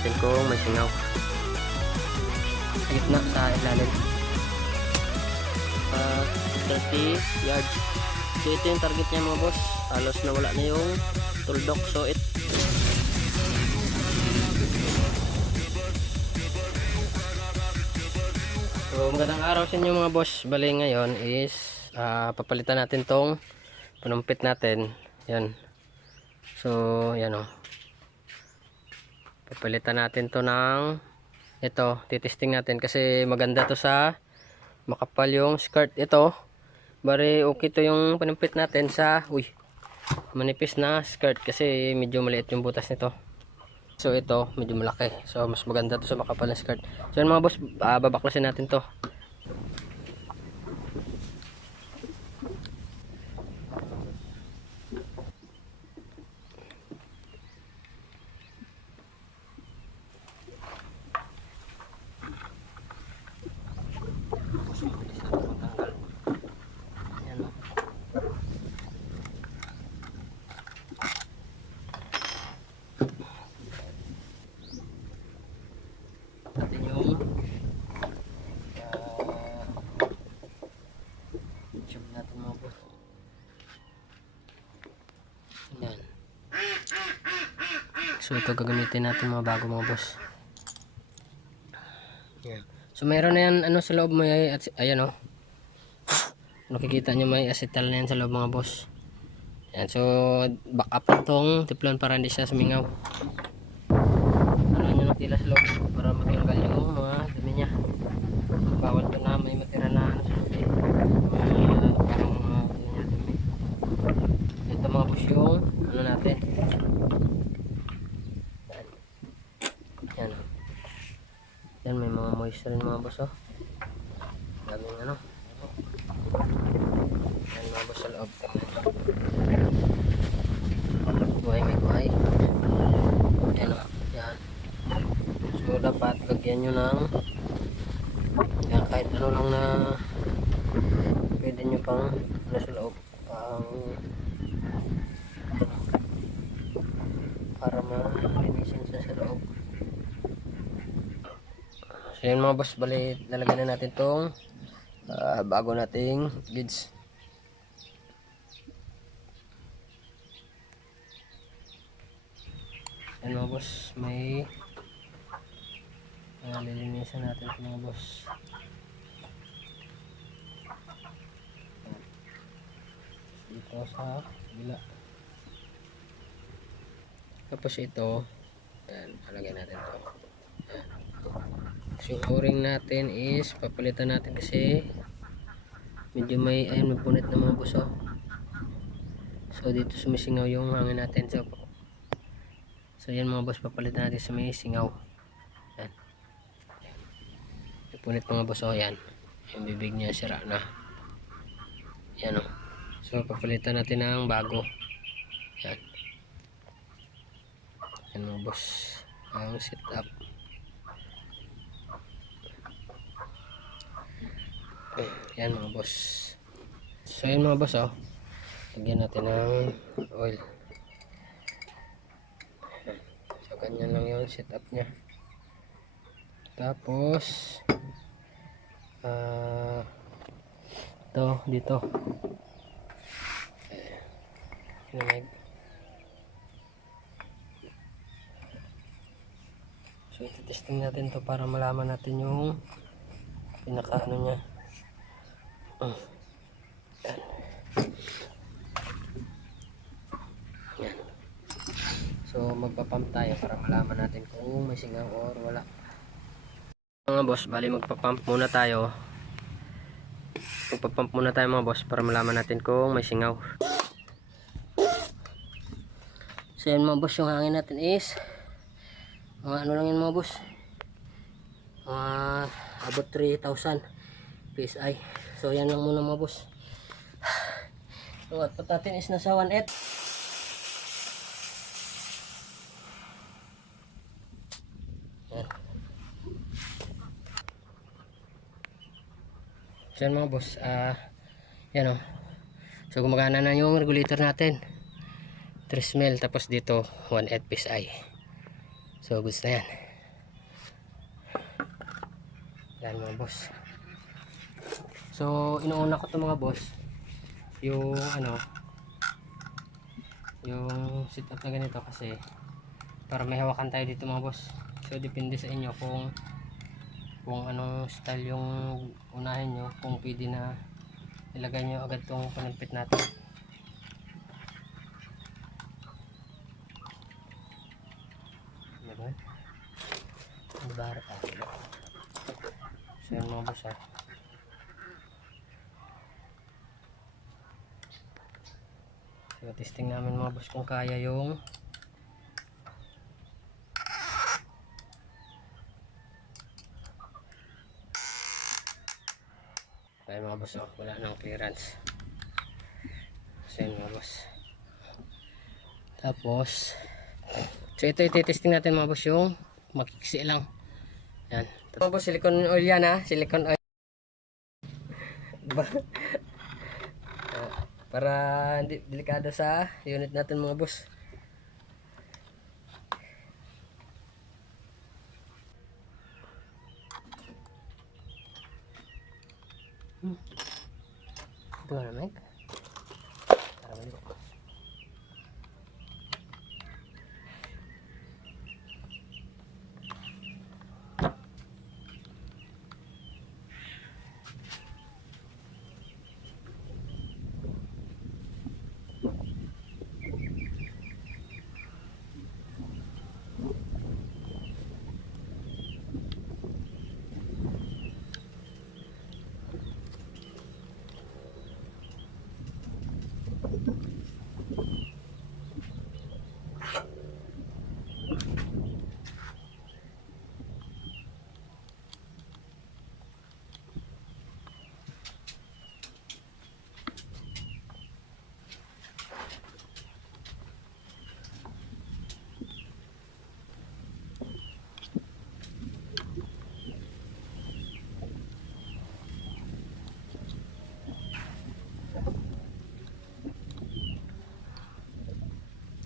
natin kung may singaw. Sa gitna, sa ilalim. Uh, 30 yards. So ito yung target niya mga boss. Halos nawala na yung tuldok. So it So magandang araw sa inyo mga boss. Bali ngayon is ah, papalitan natin tong panumpit natin. Yan. So yan o. Papalitan natin to ng ito. Titesting natin kasi maganda to sa makapal yung skirt. Ito. Bari okay to yung panumpit natin sa uy manipis na skirt kasi medyo maliit yung butas nito. So ito, medyo malaki. So mas maganda to sa makapal na skirt. So mga boss, ah, babaklasin natin to. Yan, oh. natin yung uh, tube natin mga boss yan so ito gagamitin natin mga bago mga boss. Yan. So mayroon na yan ano sa loob may at ayan oh. Nakikita nyo may acetal na yan sa loob mga boss. Yan so back up tong tiplon para hindi siya sumingaw. Ano nyo ng tila sa loob para matanggal yung mga dumi niya bawal to na may matira na ano sa loob eh. Mga parang mga ano niya dumi ito mga boss yung ano natin yan yan oh. yan moisture rin mga boss oh. Daming ano. Yan mga boss sa loob. Buhay may buhay. Yan o yan. So dapat lagyan nyo ng yan kahit ano lang na pwede nyo pang nasa loob pang para malinisin siya sa loob so yun mga boss bali lalagyan na natin tong ah, bago nating goods Yan mga boss, may uh, lilinisan natin ito mga boss. Dito sa bila. Tapos ito, yan, halagay natin ito. So, yung o-ring natin is papalitan natin kasi medyo may ayun may punit na mga boss oh. So dito sumisingaw yung hangin natin. So So yan mga boss, papalitan natin sa may singaw. Yan. Ipunit mga boss, oh yan. Yung bibig niya sira na. Yan oh. So papalitan natin ng bago. Yan. Yan mga boss. Ang setup. Yan mga boss. So yan mga boss, oh. Lagyan natin ng oil. So, ganyan lang yung setup niya. Tapos, ah, ito, dito. Ano may So, testing natin to para malaman natin yung pinaka ano niya. Yan. Yan. So magpapump tayo para malaman natin kung may singaw or wala. Mga boss, bali magpapump muna tayo. Magpapump muna tayo mga boss para malaman natin kung may singaw. So yan mga boss, yung hangin natin is mga ano lang yan mga boss. Mga abot 3,000 PSI. So yan lang muna mga boss. So output natin is nasa 1.8. Yan. So yan mga boss, ah yan o. So gumagana na yung regulator natin. 3 mil tapos dito 1.8 PSI. So, gusto na yan. Yan mga boss. So, inuuna ko to mga boss. Yung ano, yung sit up na ganito kasi para may hawakan tayo dito mga boss. So, depende sa inyo kung kung anong style yung unahin nyo. Kung pwede na ilagay nyo agad tong panagpit natin. Diba? Pa. So yan mga boss ah. So testing namin mga boss kung kaya yung Kaya mga boss oh, wala nang clearance. So yan mga boss. Tapos So ito ititesting natin mga boss yung makiksi lang. Yan. Mga boss silicone oil yan ha. Silicone oil. Para hindi delikado sa unit natin mga boss. Hmm. Ito na Meg. Para maligo.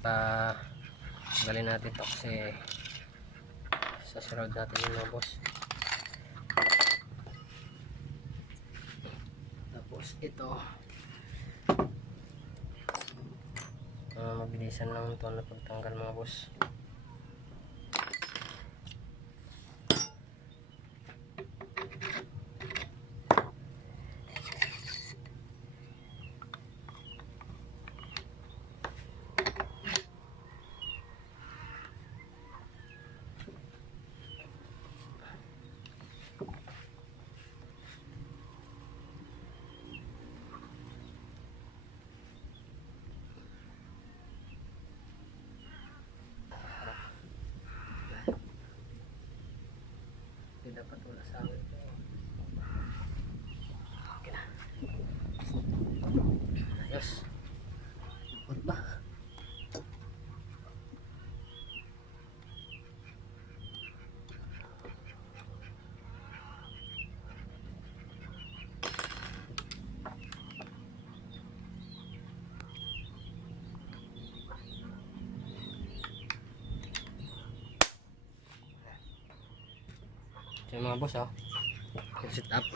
pa galin natin to kasi sa surround natin yung mga boss. Tapos ito. Uh, mabilisan lang ito na pagtanggal mga boss Hindi dapat wala sa akin. Okay na. Ayos. Lupot ba? Yung mga boss oh. Yung sit up.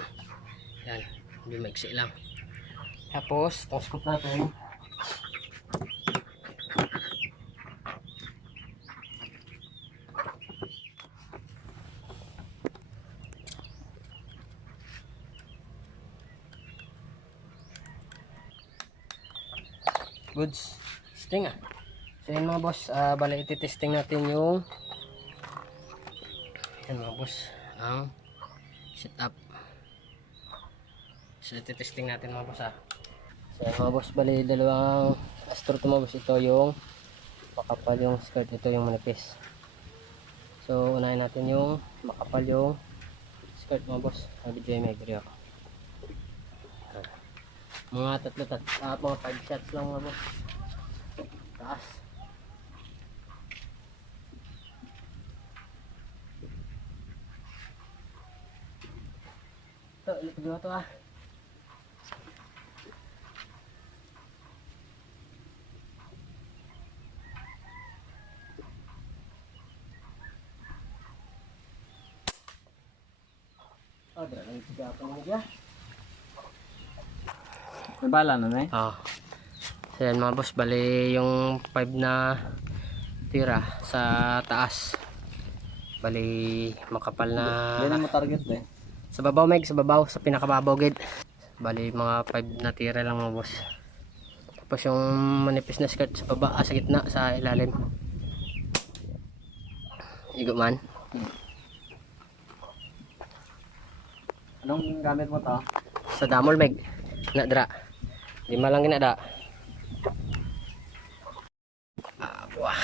Yan. Hindi maiksi lang. Tapos, itong scoop natin. Goods. Testing ah. So yun mga boss, ah bala iti-testing natin yung yan mga boss, ang setup. So iti-testing natin mga boss ah. So mga boss, bali dalawang astro boss. Ito yung makapal yung skirt, ito yung manipis. So unahin natin yung makapal yung skirt mga boss. Ang video yung may agree ako. Mga tatlo, tat, ah, mga 5 shots lang mga boss. Taas. to, lutubi to ah. Oh, Ada lagi tiga apa aja. Nabala na na eh? Oo. Oh. So boss, bali yung 5 na tira sa taas. Bali makapal na... Yan ang target eh sa babaw meg, sa babaw, sa pinakababaw gid. Bali mga 5 na tira lang mga boss. Tapos yung manipis na skirt sa baba, ah, sa gitna, sa ilalim. Igo man. Anong gamit mo to? Sa damol meg. Na dra. Lima lang ginada. Ah, buah.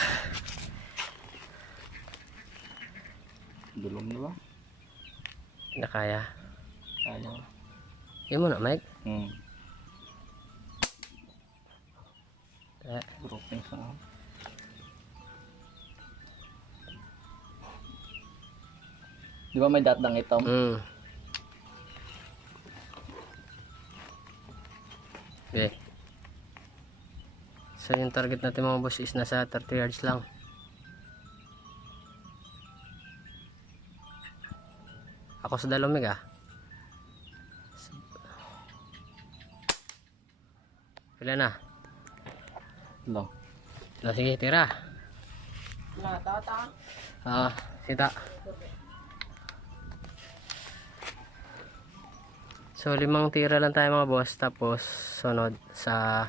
Dulong na ba? Na kaya. Kaya. Yun mo na, Mike. Hmm. Eh, Grouping sa Di ba may datang ito? Mm. Okay. So yung target natin mga boss is nasa 30 yards lang. Ako sa dalawig ah. Pila na? No. No, sige, tira. Ah, sita. So, limang tira lang tayo mga boss. Tapos, sunod sa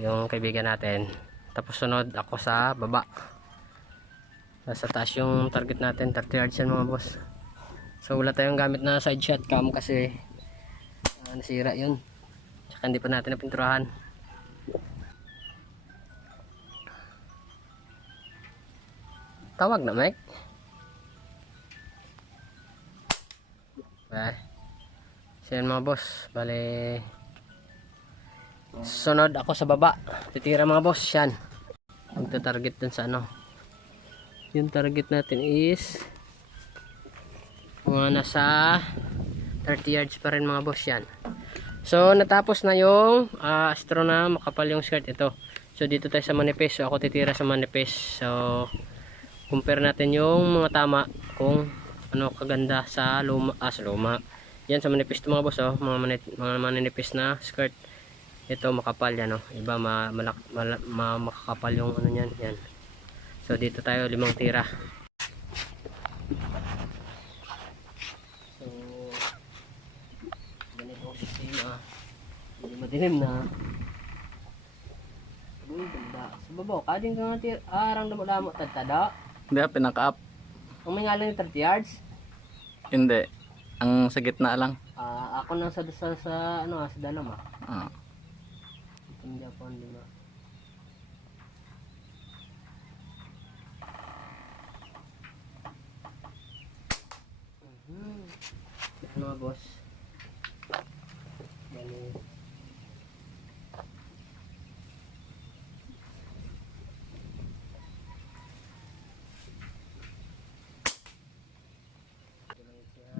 yung kaibigan natin. Tapos, sunod ako sa baba. Nasa taas yung target natin. 30 yards yan mga boss. So, wala tayong gamit na side shot cam kasi ah, nasira yun. Tsaka hindi pa natin napinturahan. Tawag na, Mike. Bye. So yun mga boss. Bale. Sunod ako sa baba. Titira mga boss. Yan. Magta-target dun sa ano. Yung target natin is mga nasa 30 yards pa rin mga boss yan. So natapos na yung uh, astro makapal yung skirt ito. So dito tayo sa manipis. So ako titira sa manipis. So compare natin yung mga tama kung ano kaganda sa luma, ah, sa luma. Yan sa manipis to mga boss oh, mga manit, mga manipis na skirt. Ito makapal yan oh. Iba ma, mala- ma- makakapal yung ano yan, yan. So dito tayo limang tira. So ganito ang sistema. Hindi madilim na. Uy, ganda. Sa babaw, kading ka nga tira. Ah, arang damo-damo tadtada. Hindi, ah, pinaka-up. Ang may ngalan ni 30 yards. Hindi. Ang sa gitna lang. Ah, ako nang sa sa, sa ano, ah, sa dalam ah. Itong Japan, di ba? Mhm. Ano boss? Bali. Ito lang siya.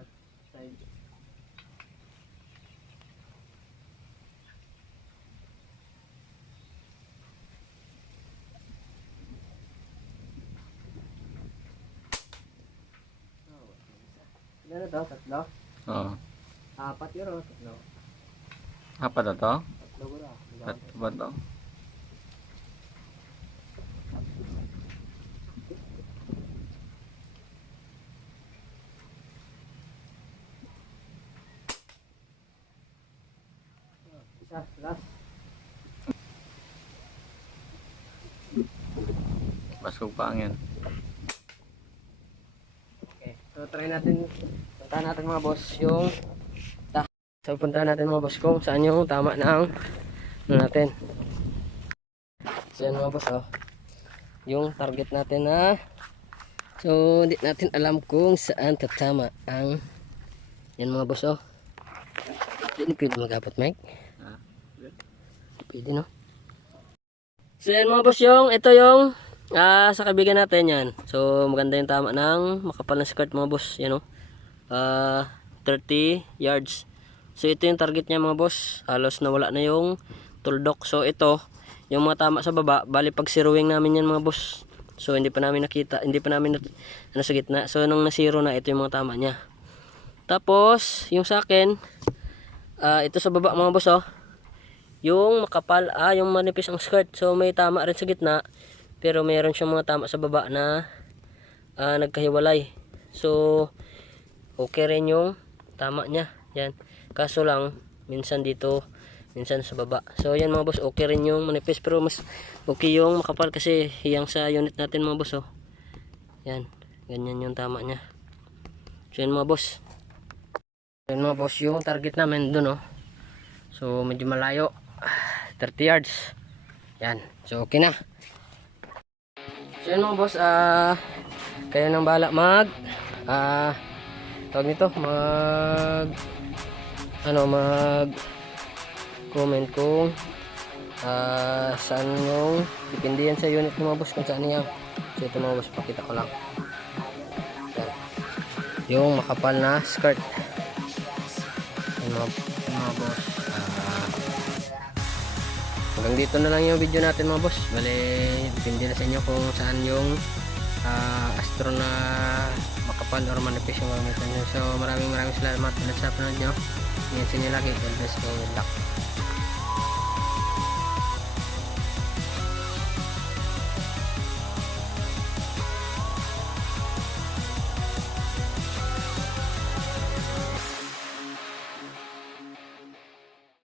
Side. Na to? Tatlo? Oo. Apat yun o? Tatlo? Apat na to? Tatlo ko na. Ba't ba to? Isa, last. Baskog pa ang yan. Okay. So, try natin. Puntahan natin mga boss yung. So, puntahan natin mga boss kung saan yung tama ng ano natin. So, yan mga boss oh. Yung target natin na So, hindi natin alam kung saan tatama ang yan mga boss oh. Hindi pwede magapot, Mike. Ah, Pwede, no? So, yan mga boss yung, ito yung ah sa kaibigan natin yan. So, maganda yung tama ng makapal na skirt mga boss. Yan, no? Ah, 30 yards. So, ito yung target niya mga boss. Halos nawala na yung tuldok. So, ito, yung mga tama sa baba, bali pag siruwing namin yan mga boss. So, hindi pa namin nakita, hindi pa namin, nat- ano sa gitna. So, nung nasiro na, ito yung mga tama niya. Tapos, yung sa akin, ah, ito sa baba mga boss oh. Yung makapal, ah, yung manipis ang skirt. So, may tama rin sa gitna. Pero mayroon siyang mga tama sa baba na ah, nagkahiwalay. So, okay rin yung tama niya. Yan. Kaso lang, minsan dito, minsan sa baba. So, yan mga boss, okay rin yung manipis. Pero mas okay yung makapal kasi hiyang sa unit natin mga boss oh. Yan. Ganyan yung tama niya. So, yan mga boss. Yan mga boss, yung target namin dun oh. So, medyo malayo. 30 yards. Yan. So, okay na. So, yan mga boss, ah, kayo nang bahala mag, ah, tawag nito, mag, ano, mag, comment kung, ah, saan yung, depende yan sa unit mga boss kung saan yan. So, ito mga boss, pakita ko lang. Yan. Yung makapal na skirt. Yan mga, mga boss, ah, hanggang dito na lang yung video natin mga boss. Bali depende na sa inyo kung saan yung ah, astro na makapal or manipis yung gamitan nyo so maraming maraming salamat ulit sa panood nyo ingat sa inyo lagi. God bless good luck